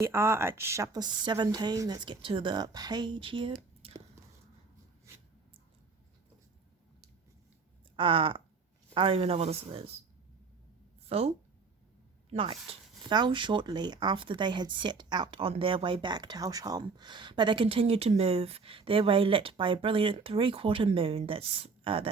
We are at chapter 17. Let's get to the page here. I don't even know what this is. Full night fell shortly after they had set out on their way back to Helsham, but they continued to move, their way lit by a brilliant three-quarter moon that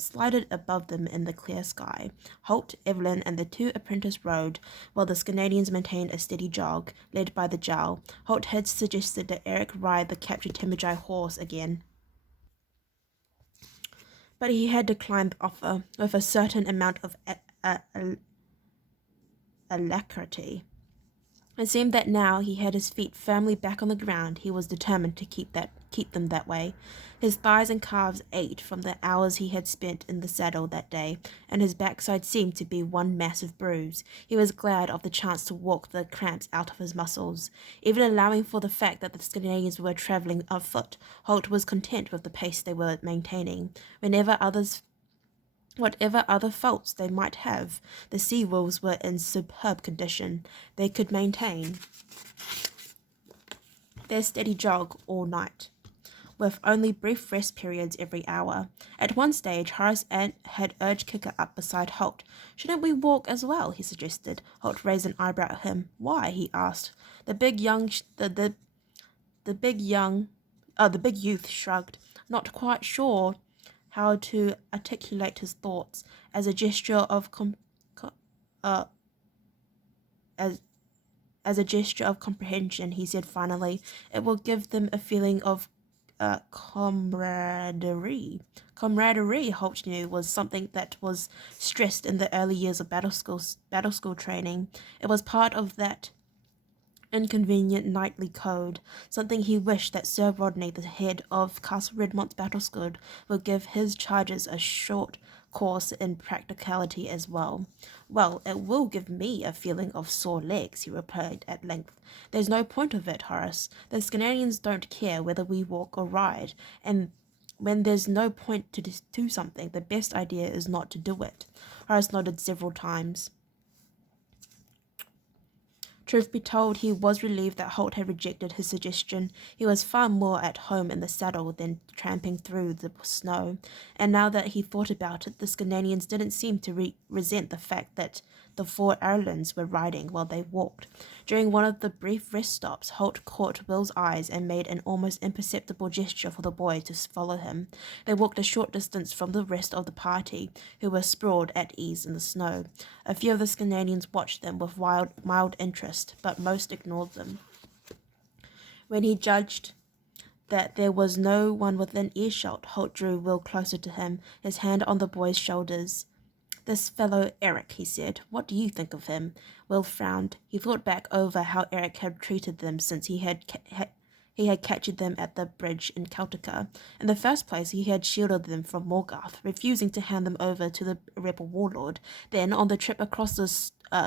slided above them in the clear sky. Holt, Evelyn, and the two apprentices rode, while the Scandinavians maintained a steady jog, led by the Jarl. Holt had suggested that Eric ride the captured Temujai horse again, but he had declined the offer with a certain amount of alacrity. It seemed that now he had his feet firmly back on the ground, he was determined to keep them that way. His thighs and calves ached from the hours he had spent in the saddle that day, and his backside seemed to be one massive bruise. He was glad of the chance to walk the cramps out of his muscles. Even allowing for the fact that the Scandinavians were travelling afoot, Holt was content with the pace they were maintaining. Whatever other faults they might have, the sea wolves were in superb condition. They could maintain their steady jog all night, with only brief rest periods every hour. At one stage, Horace had urged Kicker up beside Holt. "Shouldn't we walk as well?" he suggested. Holt raised an eyebrow at him. "Why?" he asked. The big youth shrugged, not quite sure how to articulate his thoughts. As a gesture of comprehension, he said finally, "It will give them a feeling of camaraderie." Camaraderie, Holt knew, was something that was stressed in the early years of battle school training. It was part of that inconvenient nightly code, something he wished that Sir Rodney, the head of Castle Redmont's battle school, would give his charges a short course in practicality as well. "Well, it will give me a feeling of sore legs," he replied at length. "There's no point of it, Horace. The Scandinavians don't care whether we walk or ride, and when there's no point to do something, the best idea is not to do it." Horace nodded several times. Truth be told, he was relieved that Holt had rejected his suggestion. He was far more at home in the saddle than tramping through the snow, and now that he thought about it, the Scandinavians didn't seem to resent the fact that the four Erlands were riding while they walked. During one of the brief rest stops, Holt caught Will's eyes and made an almost imperceptible gesture for the boy to follow him. They walked a short distance from the rest of the party, who were sprawled at ease in the snow. A few of the Scandinavians watched them with mild interest, but most ignored them. When he judged that there was no one within earshot, Holt drew Will closer to him, his hand on the boy's shoulders. "This fellow Eric," he said. "What do you think of him?" Will frowned. He thought back over how Eric had treated them since he had captured them at the bridge in Celtica. In the first place, he had shielded them from Morgarth, refusing to hand them over to the rebel warlord. Then, on the trip across the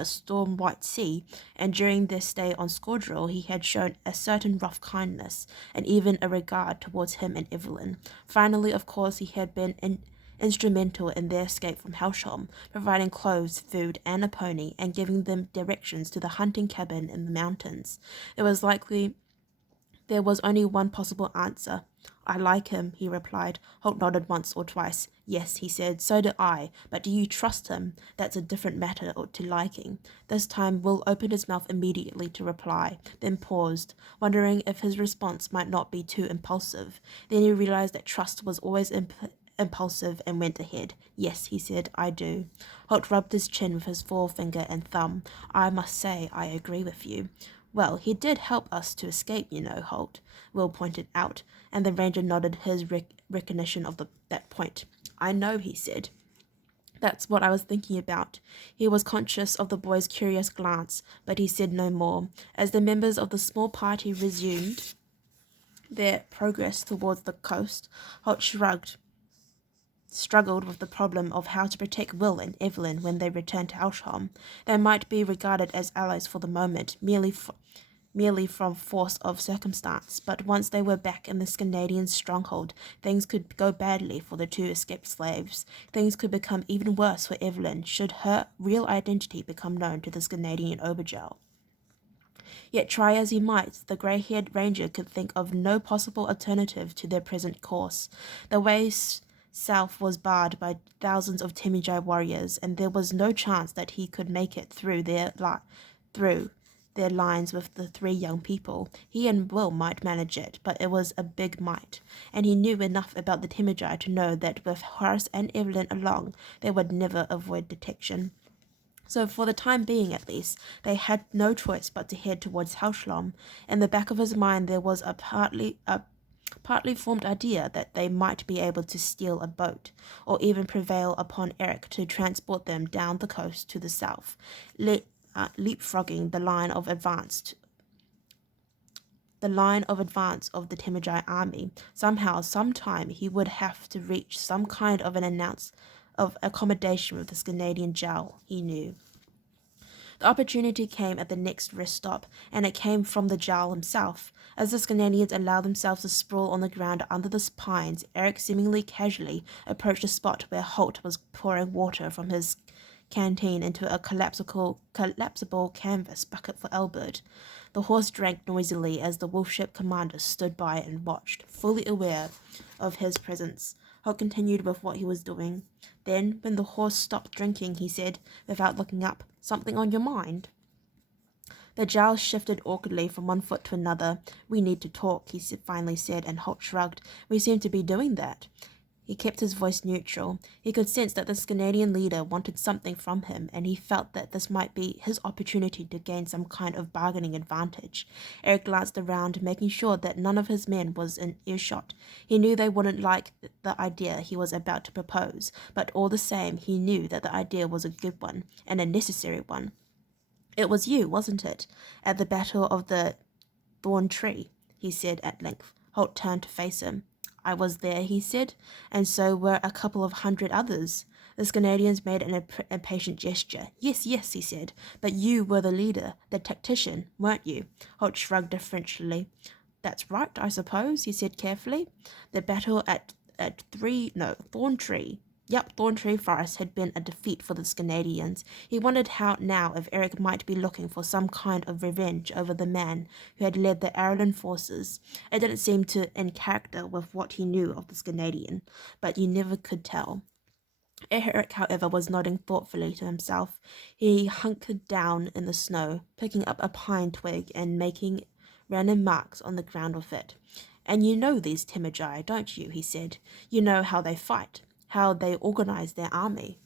storm white sea, and during their stay on Scordril, he had shown a certain rough kindness, and even a regard towards him and Evelyn. Finally, of course, he had been instrumental in their escape from Helsham, providing clothes, food, and a pony, and giving them directions to the hunting cabin in the mountains. There was only one possible answer. "I like him," he replied. Holt nodded once or twice. "Yes," he said, "so do I. But do you trust him? That's a different matter to liking." This time Will opened his mouth immediately to reply, then paused, wondering if his response might not be too impulsive. Then he realized that trust was always impulsive and went ahead. "Yes," he said, "I do." Holt rubbed his chin with his forefinger and thumb. "I must say I agree with you." "Well, he did help us to escape, you know, Holt," Will pointed out, and the ranger nodded his recognition of that point. "I know," he said. "That's what I was thinking about." He was conscious of the boy's curious glance, but he said no more. As the members of the small party resumed their progress towards the coast, Holt struggled with the problem of how to protect Will and Evelyn when they returned to Helsham. They might be regarded as allies for the moment, merely from force of circumstance, but once they were back in the Scandinavian stronghold, things could go badly for the two escaped slaves. Things could become even worse for Evelyn should her real identity become known to the Scandinavian Oberjarl. Yet try as he might, the grey-haired ranger could think of no possible alternative to their present course. The way south was barred by thousands of Temujai warriors, and there was no chance that he could make it through their lines with the three young people. He and Will might manage it, but it was a big might, and he knew enough about the Temujai to know that with Horace and Evelyn along, they would never avoid detection. So for the time being at least, they had no choice but to head towards Helsham. In the back of his mind there was a partly formed idea that they might be able to steal a boat, or even prevail upon Eric to transport them down the coast to the south, leapfrogging the line of advance of the Temujai army. Somehow, sometime, he would have to reach some kind of of accommodation with this Canadian Jowl, he knew. The opportunity came at the next rest stop, and it came from the Jowl himself. As the Canadians allowed themselves to sprawl on the ground under the pines, Eric seemingly casually approached a spot where Holt was pouring water from his canteen into a collapsible canvas bucket for Albert. The horse drank noisily as the wolf-ship commander stood by and watched, fully aware of his presence. Holt continued with what he was doing. Then, when the horse stopped drinking, he said, without looking up, "Something on your mind?" The Jowl shifted awkwardly from one foot to another. "We need to talk," he finally said, and Holt shrugged. "We seem to be doing that." He kept his voice neutral. He could sense that this Canadian leader wanted something from him, and he felt that this might be his opportunity to gain some kind of bargaining advantage. Eric glanced around, making sure that none of his men was in earshot. He knew they wouldn't like the idea he was about to propose, but all the same, he knew that the idea was a good one, and a necessary one. "It was you, wasn't it, at the Battle of the Thorn Tree?" he said at length. Holt turned to face him. "I was there," he said, "and so were a couple of hundred others." The Canadians made an impatient gesture. Yes, he said, "but you were the leader, the tactician, weren't you?" Holt shrugged deferentially. "That's right, I suppose," he said carefully. "The battle at Thorn Tree." Yep, Thorn Tree Forest had been a defeat for the Canadians. He wondered how now if Eric might be looking for some kind of revenge over the man who had led the Ireland forces. It didn't seem to in character with what he knew of this Canadian, but you never could tell. Eric, however, was nodding thoughtfully to himself. He hunkered down in the snow, picking up a pine twig and making random marks on the ground with it. "And you know these Temujai, don't you?" he said. "You know how they fight, how they organize their army."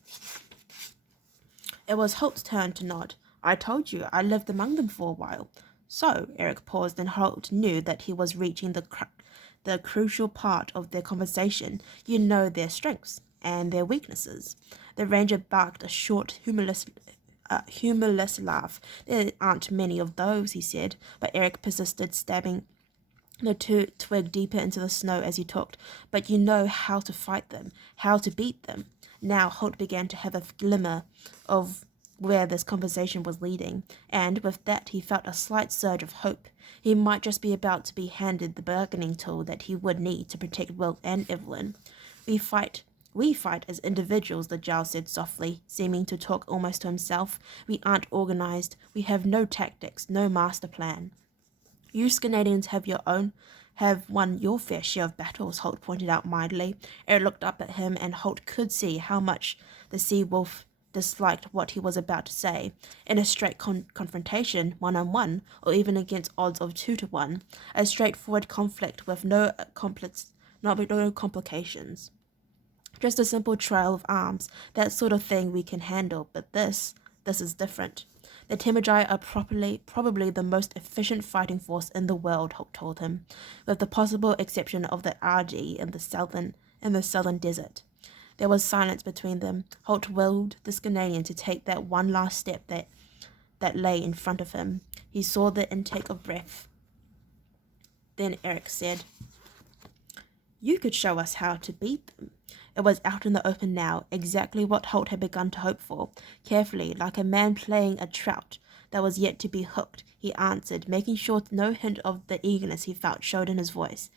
It was Holt's turn to nod. "I told you I lived among them for a while." "So," Eric paused, and Holt knew that he was reaching the crucial part of their conversation. "You know their strengths and their weaknesses." The ranger barked a short, humorless laugh. "There aren't many of those," he said, but Eric persisted, stabbing the twig deeper into the snow as he talked. "But you know how to fight them, how to beat them." Now Holt began to have a glimmer of where this conversation was leading, and with that he felt a slight surge of hope. He might just be about to be handed the bargaining tool that he would need to protect Will and Evelyn. We fight as individuals," the Jowl said softly, seeming to talk almost to himself. "We aren't organized. We have no tactics, no master plan." "You Canadians have won your fair share of battles," Holt pointed out mildly. Eric looked up at him, and Holt could see how much the sea-wolf disliked what he was about to say. In a straight confrontation, 1-on-1, or even against odds of 2-to-1, a straightforward conflict with no complications. Just a simple trial of arms, that sort of thing we can handle, but this is different. "The Temujai are probably the most efficient fighting force in the world," Holt told him, "with the possible exception of the RG in the southern desert." There was silence between them. Holt willed this Canadian to take that one last step that lay in front of him. He saw the intake of breath. Then Eric said, "You could show us how to beat them." It was out in the open now, exactly what Holt had begun to hope for. Carefully, like a man playing a trout that was yet to be hooked, he answered, making sure no hint of the eagerness he felt showed in his voice.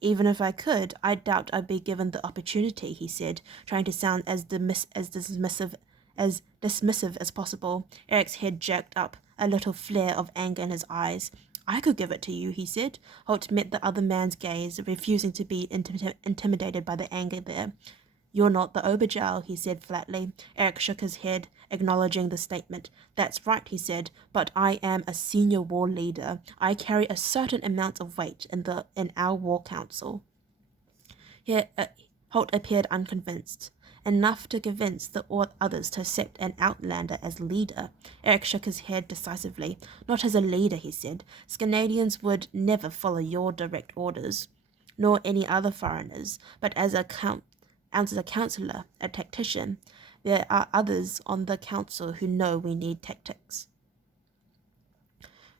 "Even if I could, I doubt I'd be given the opportunity," he said, trying to sound as dismissive as dismissive as possible. Eric's head jerked up, a little flare of anger in his eyes. I could give it to you, he said. Holt met the other man's gaze, refusing to be intimidated by the anger there. You're not the Obergel, he said flatly. Eric shook his head, acknowledging the statement. That's right, he said, but I am a senior war leader. I carry a certain amount of weight in our war council. Here, Holt appeared unconvinced, enough to convince the others to accept an outlander as leader. Eric shook his head decisively. Not as a leader, he said. Scanadians would never follow your direct orders, nor any other foreigners, but as a counselor, a tactician. There are others on the council who know we need tactics,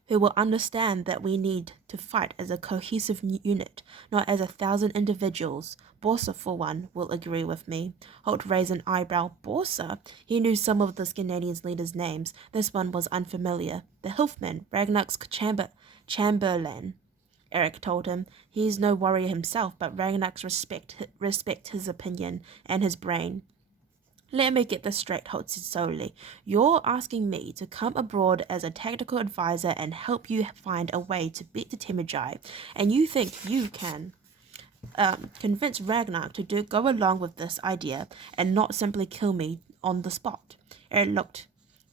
who will understand that we need to fight as a cohesive unit, not as 1,000 individuals. Borsa, for one, will agree with me. Holt raised an eyebrow. Borsa? He knew some of the Scanadians' leaders' names. This one was unfamiliar. The Hilfman, Ragnar's Chamberlain. Eric told him. He's no warrior himself, but Ragnar's respect his opinion and his brain. Let me get this straight, Holt said slowly. You're asking me to come abroad as a tactical advisor and help you find a way to beat the Temujai, and you think you can convince Ragnar to go along with this idea and not simply kill me on the spot? Eric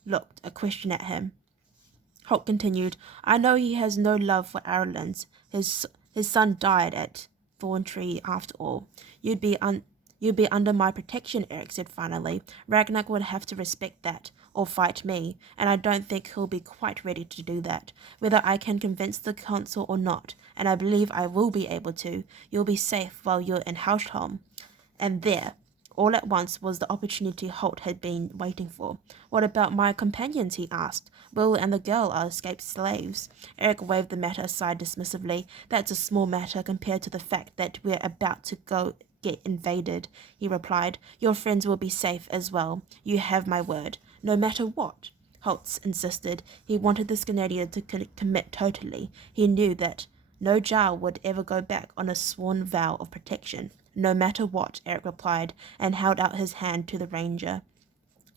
looked a question at him. Holt continued, I know he has no love for Ireland. His son died at Thorntree after all. You'd be under my protection, Eric said finally. Ragnar would have to respect that, or fight me, and I don't think he'll be quite ready to do that, whether I can convince the council or not, and I believe I will be able to. You'll be safe while you're in Hausholm. And there, all at once, was the opportunity Holt had been waiting for. What about my companions, he asked. Will and the girl are escaped slaves. Eric waved the matter aside dismissively. That's a small matter compared to the fact that we're about to get invaded, he replied. Your friends will be safe as well. You have my word. No matter what, Holtz insisted. He wanted this Canadian to commit totally. He knew that no Jarl would ever go back on a sworn vow of protection. No matter what, Eric replied, and held out his hand to the ranger.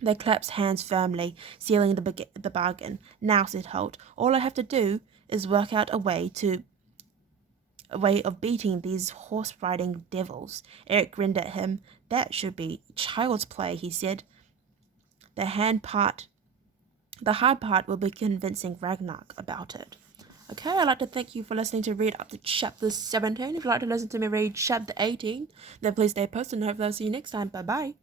They clasped hands firmly, sealing the bargain. Now, said Holt, all I have to do is work out a way of beating these horse-riding devils. Eric grinned at him. That should be child's play, he said. The hard part will be convincing Ragnar about it. Okay, I'd like to thank you for listening to read up to chapter 17. If you'd like to listen to me read chapter 18, then please stay posted and hopefully I'll see you next time. Bye-bye.